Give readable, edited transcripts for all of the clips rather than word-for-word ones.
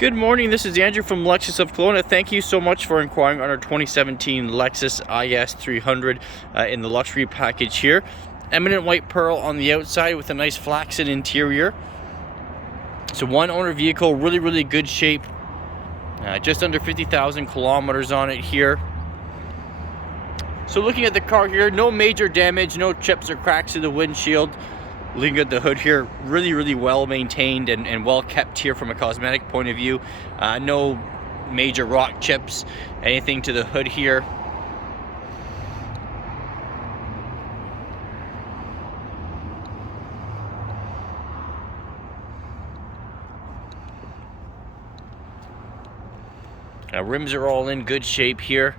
Good morning, this is Andrew from Lexus of Kelowna. Thank you so much for inquiring on our 2017 Lexus IS 300 in the luxury package here. Eminent White Pearl on the outside with a nice flaxen interior. It's a one owner vehicle, really good shape. Just under 50,000 kilometers on it here. So looking at the car here, no major damage, no chips or cracks in the windshield. Looking at the hood here, really well maintained and well kept here from a cosmetic point of view. No major rock chips, anything to the hood here. Rims are all in good shape here.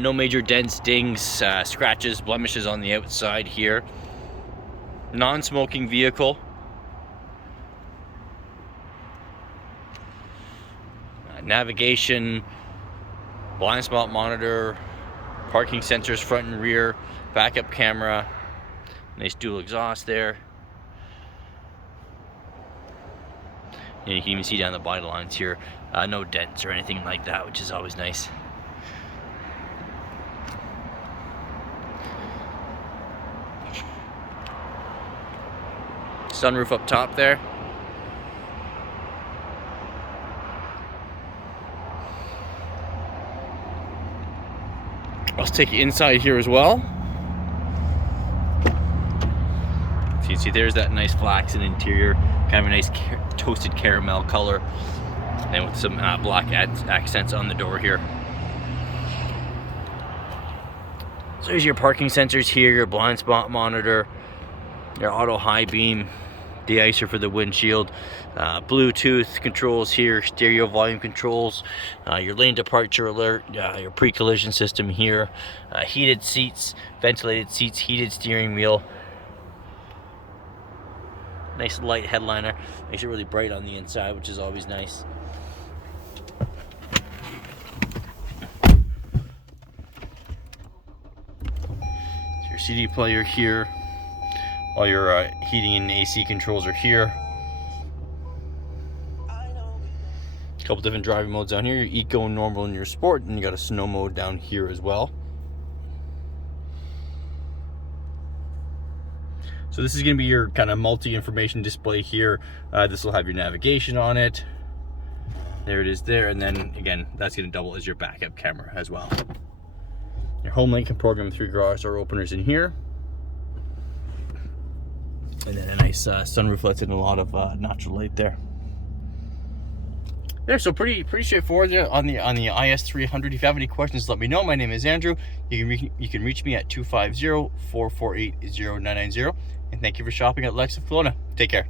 No major dents, dings, scratches, blemishes on the outside here. Non-smoking vehicle. Navigation, blind spot monitor, parking sensors front and rear, backup camera, nice dual exhaust there. And you can even see down the body lines here, no dents or anything like that, which is always nice. Sunroof up top there. Let's take you inside here as well. So you see there's that nice flaxen interior, kind of a nice toasted caramel color, and with some black accents on the door here. So here's your parking sensors here, your blind spot monitor, your auto high beam, de-icer for the windshield, Bluetooth controls here, stereo volume controls, your lane departure alert, your pre-collision system here, heated seats, ventilated seats, heated steering wheel. Nice light headliner, makes it really bright on the inside, which is always nice. So your CD player here. All your heating and AC controls are here. A couple different driving modes down here. Your Eco, Normal, and your Sport. And you got a Snow mode down here as well. So this is going to be your kind of multi-information display here. This will have your navigation on it. There it is there. And then again, that's going to double as your backup camera as well. Your home link can program 3 garage door openers in here. And then a nice sunroof lets in a lot of natural light there. So pretty straightforward there on the IS 300. If you have any questions, let me know. My name is Andrew. You can reach me at 250-448-0990. And thank you for shopping at Lexus of Kelowna. Take care.